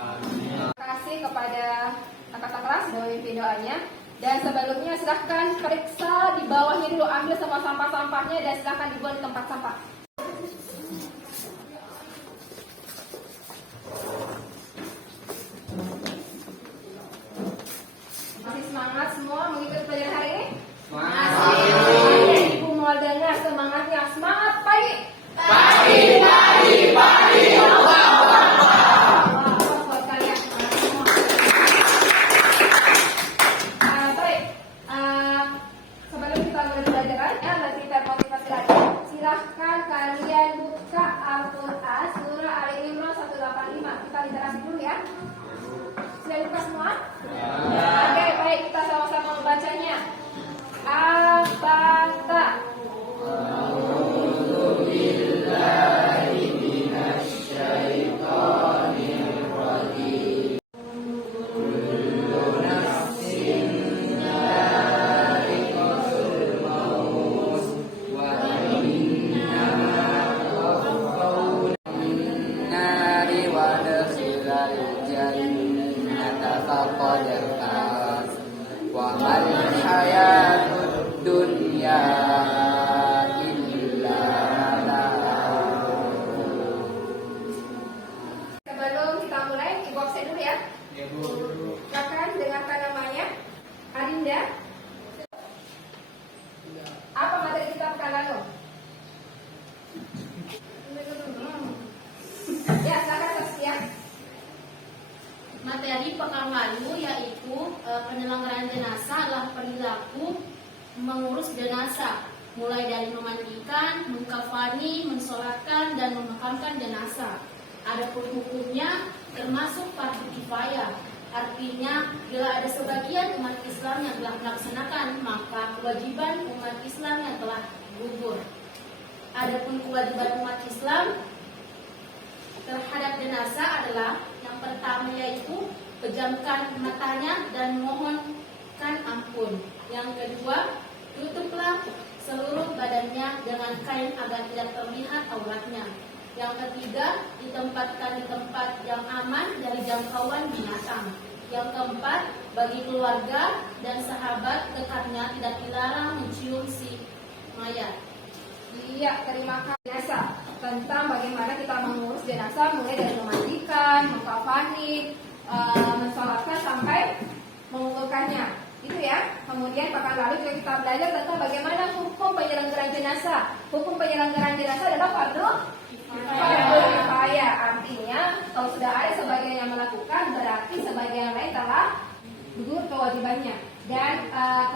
Terima kasih kepada angkatan kelas memimpin doanya. Dan sebelumnya silahkan periksa di bawahnya dulu, ambil semua sampah-sampahnya dan silahkan dibuang di tempat sampah. Masih semangat semua mengikuti pelajaran hari ini? Masih. Ibu mau dengar semangatnya. Semangat pagi. Pagi, pagi, pagi. Buat kalian semua. Baik. Sebelum kita mulai pelajaran, nanti kita motivasi lagi. Silahkan kalian buka Al-Quran surah Ali Imran 185. Kita literasi dulu ya. Sudah buka semua? Oke, baik, kita sama-sama membacanya. Al-Baqarah. Wa mal hayatud dunya illa Sebelum kita mulai, ibu absen dulu ya. Silakan dengarkan namanya. Arinda. Apa materi kita pekan lalu? Ya, silakan Saskia. Materi pekan lalu yaitu penyelenggaraan jenazah adalah perilaku mengurus jenazah, mulai dari memandikan, mengkafani, mensolatkan, dan memakamkan jenazah. Adapun hukumnya termasuk fardu kifayah. Artinya, bila ada sebagian umat Islam yang telah melaksanakan, maka kewajiban umat Islam yang telah gugur. Adapun kewajiban umat Islam terhadap jenazah adalah yang pertama yaitu pejamkan matanya dan mohonkan ampun. Yang kedua, tutuplah seluruh badannya dengan kain agar tidak terlihat auratnya. Yang ketiga, ditempatkan di tempat yang aman dari jangkauan binatang. Yang keempat, bagi keluarga dan sahabat dekatnya tidak dilarang mencium si mayat. Iya, terima kasih jenazah. Tentang bagaimana kita mengurus jenazah mulai dari memandikan, mengkafani, mensolatkan sampai menguburkannya. Itu ya. Kemudian pekan lalu juga kita belajar tentang bagaimana hukum penyelenggaraan jenazah. Hukum penyelenggaraan jenazah adalah fardu kifayah. Artinya kalau sudah ada sebagian yang melakukan, berarti sebagian yang lain telah gugur kewajibannya. Dan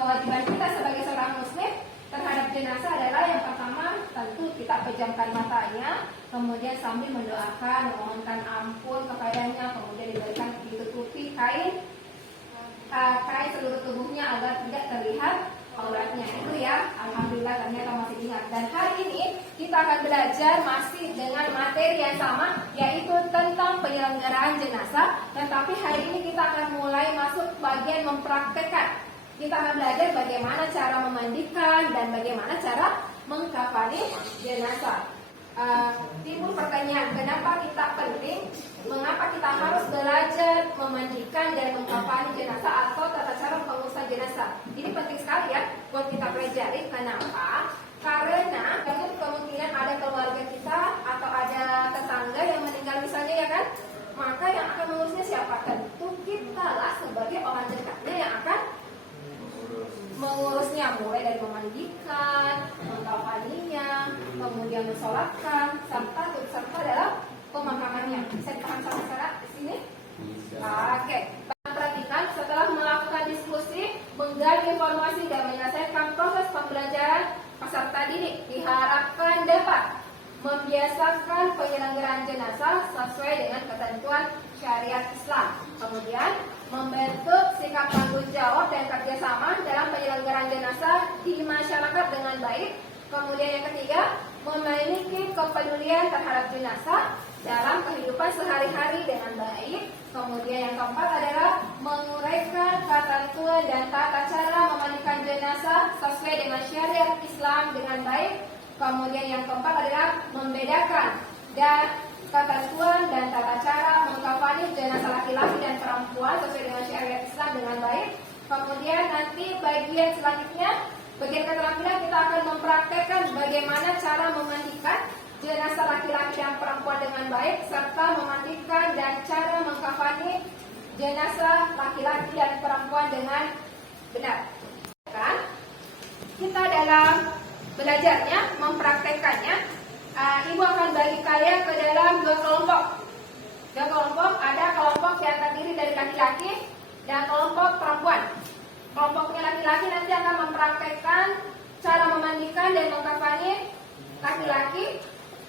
kewajiban kita sebagai seorang muslim terhadap jenazah adalah yang pertama tentu kita pejamkan matanya, kemudian sambil mendoakan, memohonkan ampun kepadanya, kemudian diberikan ditutupi kain seluruh tubuhnya agar tidak terlihat auratnya. Itu ya, alhamdulillah ternyata masih ingat. Dan hari ini kita akan belajar masih dengan materi yang sama, yaitu tentang penyelenggaraan jenazah. Tetapi hari ini kita akan mulai masuk bagian mempraktekkan. Kita akan belajar bagaimana cara memandikan dan bagaimana cara mengkafani jenazah. Timbul pertanyaan, kenapa kita penting? Mengapa kita harus belajar memandikan dan mengkafani jenazah atau tata cara pengurusan jenazah? Ini penting sekali ya buat kita pelajari. Kenapa? Karena kemungkinan ada keluarga kita atau ada tetangga yang meninggal misalnya ya kan? Maka yang akan mengurusnya siapa? Tentu kita lah sebagai orang dekatnya yang akan mengurusnya, mulai dari memandikan, mengkafaninya, kemudian mensolatkan, serta dalam pemakamannya. Bisa dipaham sama saya di sini? Oke. Perhatikan, setelah melakukan diskusi, menggali informasi dan menyelesaikan proses pembelajaran, peserta didik diharapkan dapat membiasakan penyelenggaraan jenazah sesuai dengan ketentuan syariat Islam. Kemudian membentuk sikap tanggung jawab dan kerjasama dalam penyelenggaraan jenazah di masyarakat dengan baik. Kemudian yang ketiga, memiliki kepedulian terhadap jenazah dalam kehidupan sehari-hari dengan baik. Kemudian yang keempat adalah menguraikan ketentuan dan tata cara memandikan jenazah sesuai dengan syariat Islam dengan baik. Kemudian yang keempat adalah membedakan dan ketentuan dan tata cara mengkafani jenazah laki-laki dan perempuan sesuai dengan syariat Islam dengan baik. Kemudian nanti bagian selanjutnya, bagian keterampilan kita akan mempraktekkan bagaimana cara memandikan jenazah laki-laki dan perempuan dengan baik, serta memandikan dan cara mengkafani jenazah laki-laki dan perempuan dengan benar. Kan? Kita dalam belajarnya, mempraktekannya, ibu akan bagi kalian ke dalam dua kelompok. Dua kelompok, ada kelompok yang terdiri dari laki-laki dan kelompok perempuan. Kelompoknya laki-laki nanti akan mempraktekkan cara memandikan dan mengkafani laki-laki,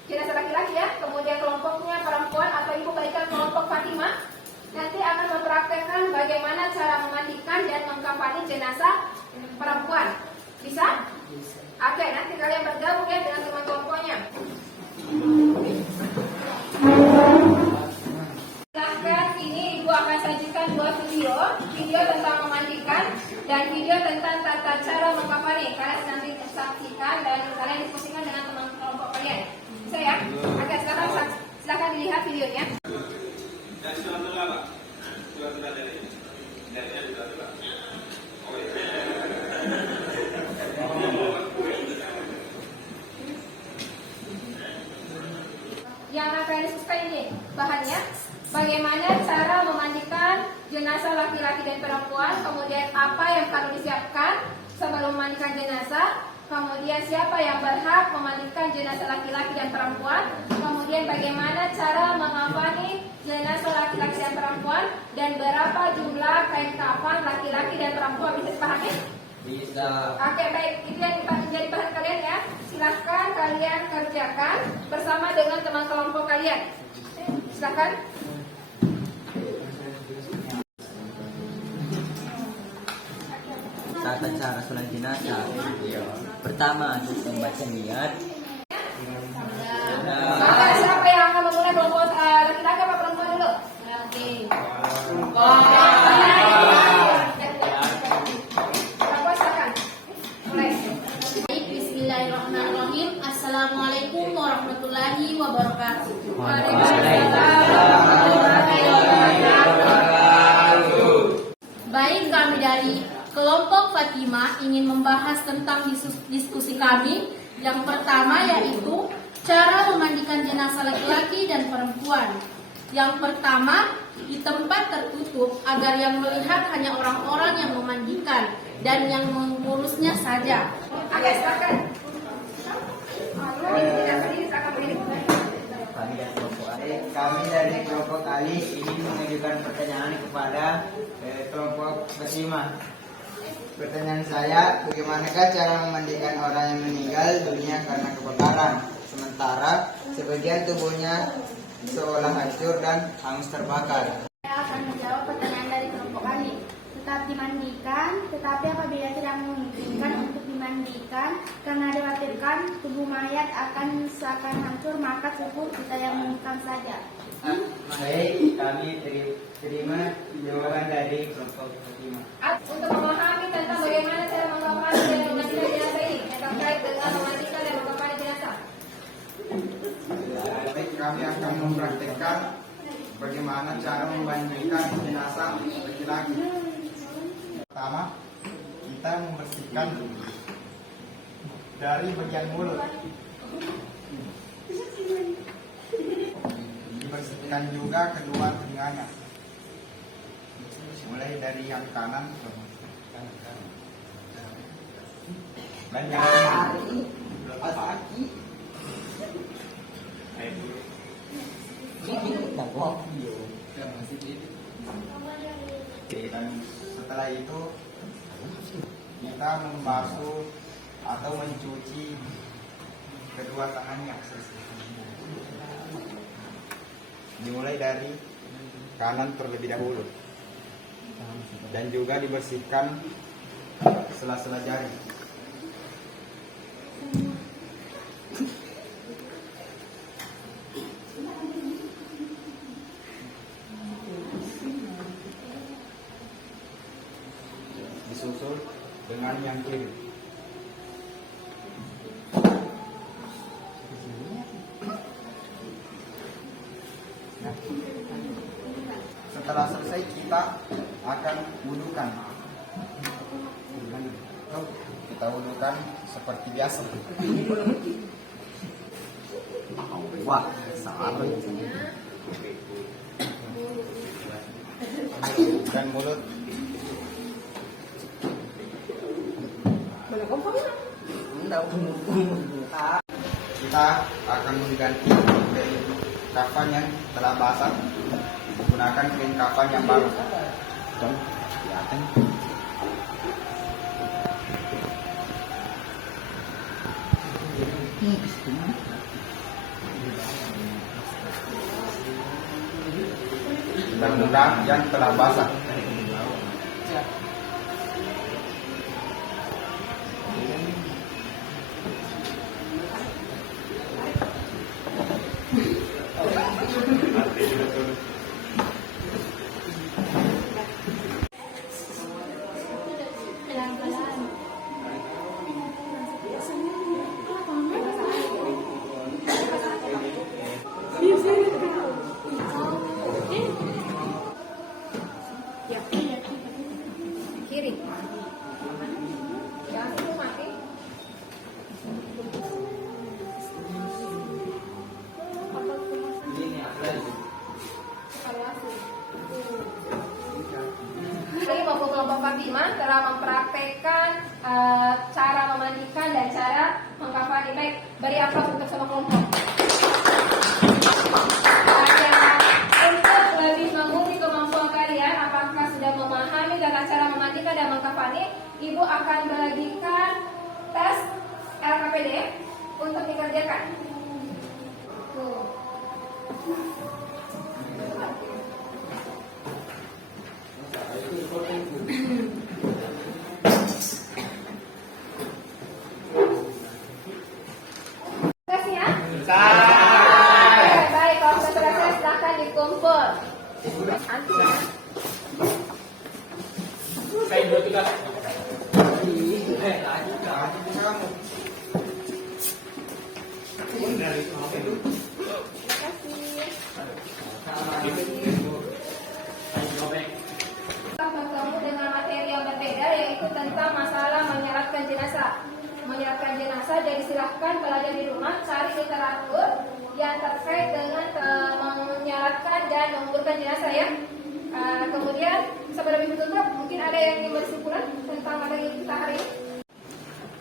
jenazah laki-laki ya. Kemudian kelompoknya perempuan atau ibu berikan kelompok Fatimah nanti akan mempraktekkan bagaimana cara memandikan dan mengkafani jenazah perempuan. Bisa? Oke, nanti kalian bergabung ya dengan teman kelompoknya. Silahkan, ini ibu akan sajikan dua video tentang memandikan dan video tentang tata cara mengkafani. Kalian nanti saksikan dan kalian diskusikan dengan teman kelompok kalian. Bisa ya? Oke, sekarang silahkan dilihat videonya. Yang akan diskusikan ini bahannya, bagaimana cara memandikan jenazah laki-laki dan perempuan, kemudian apa yang perlu disiapkan sebelum memandikan jenazah, kemudian siapa yang berhak memandikan jenazah laki-laki dan perempuan, kemudian bagaimana cara mengkafani jenazah laki-laki dan perempuan, dan berapa jumlah kain kafan laki-laki dan perempuan. Bisa dipahami? Bisa. Oke, baik, itu yang menjadi bahan kalian ya. Silahkan kalian kerjakan bersama dengan teman kelompok kalian. Silahkan. Tata cara sholat jenazah. Pertama, membaca niat. Maka siapa yang akan memulai kelompok laki-laki apa perempuan dulu? Oke. Perempuan silakan. Mulai. Baik, bismillahirrahmanirrahim. Assalamualaikum warahmatullahi wabarakatuh. Baik, kami dari kelompok Fatimah ingin membahas tentang diskusi kami. Yang pertama yaitu cara memandikan jenazah laki-laki dan perempuan. Yang pertama, di tempat tertutup agar yang melihat hanya orang-orang yang memandikan dan yang mengurusnya saja. Oke, silakan. Kami dari kelompok Ali ingin mengajukan pertanyaan kepada kelompok Fatimah. Pertanyaan saya, bagaimanakah cara memandikan orang yang meninggal dunia karena kebakaran, sementara sebagian tubuhnya seolah hancur dan hangus terbakar? Saya akan menjawab pertanyaan dari kelompok Ali. Tetap dimandikan, tetapi apabila tidak memungkinkan untuk dimandikan karena dikhawatirkan tubuh mayat akan seakan hancur, maka cukup kita yang memandikan saja. Baik, kami terima jawaban dari kelompok Fatimah. Untuk memahami tentang bagaimana cara mengkafani dan memandikan jenazah ini yang terkait dengan memandikan dan mengkafani jenazah. Baik, kami akan mempraktikkan bagaimana cara memandikan jenazah laki-laki. Pertama, kita membersihkan dari bagian mulut. Dibersihkan juga kedua telinganya. Mulai dari yang kanan ke dan yang kiri. Dan setelah itu kita membasuh atau mencuci kedua tangannya. Dimulai dari kanan terlebih dahulu dan juga dibersihkan sela-sela jari. Disusul dengan yang kiri. setelah selesai kita akan wudukan. Kita wudukan seperti biasa. Wah, salah. Dan mulut. Kita akan mengganti kain kafan yang telah basah menggunakan kain kafan yang baru. Kelihatan. Dan muka yang telah basah. Kiri. Yang itu mati. Jadi maupun kelompok Fatima telah mempraktekkan cara memandikan dan cara mengkafani. Baik, beri aplaus untuk semua kelompok. Untuk lebih menguji kemampuan kalian, apakah sudah memahami tentang cara memandikan dan mengkafani, Ibu akan bagikan tes LKPD untuk dikerjakan. Tuh. Terima kasih ya. Baik, kalau sudah selesai silahkan dikumpul. Antum ya. Kita bertemu dengan materi yang berbeda, yaitu tentang masalah menyelatkan jenazah. Menyelatkan jenazah, jadi silahkan belajar di rumah cari literatur yang terkait dengan menyelatkan dan menguburkan jenazah ya. Kemudian sebelum Ibu tutup, mungkin ada yang ingin berkesimpulan tentang materi kita hari ini?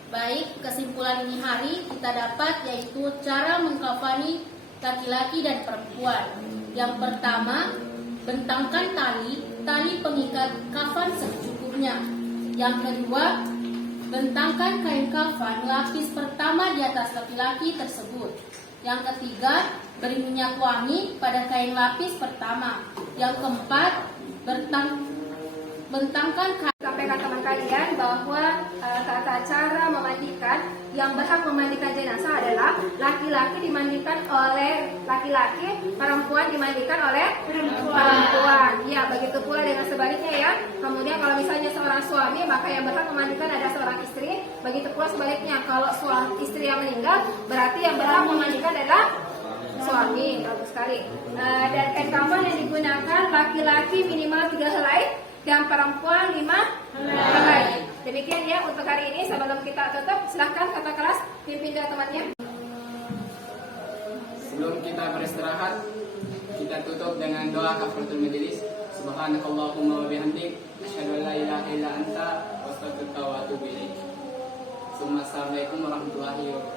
Baik, kesimpulan ini hari kita dapat yaitu cara mengkafani laki-laki dan perempuan. Yang pertama, bentangkan tali pengikat kafan secukupnya. Yang kedua, bentangkan kain kafan lapis pertama di atas laki-laki tersebut. Yang ketiga, beri minyak wangi pada kain lapis pertama. Yang keempat, bentangkan Sampaikan teman kalian bahwa tata cara memandikan yang berhak memandikan jenazah adalah laki-laki dimandikan oleh laki-laki, perempuan dimandikan oleh perempuan. Ya, begitu pula dengan sebaliknya ya. Kemudian kalau misalnya seorang suami, maka yang berhak memandikan adalah seorang istri. Begitu pula sebaliknya, kalau suami istri yang meninggal, berarti yang berhak memandikan adalah suami. Bagus sekali. Dan kain kafan yang digunakan laki-laki minimal 3 helai dan perempuan 5 helai. Demikian ya untuk hari ini. Sebelum kita tutup, silahkan kata kelas pimpin dari temannya. Sebelum kita beristirahat, kita tutup dengan doa kafaratul majelis. Subhanakallahumma wa bihamdik, asyhadu an la ilaha illa anta, astaghfiruka wa atubu ilaik. Assalamualaikum warahmatullahi wabarakatuh.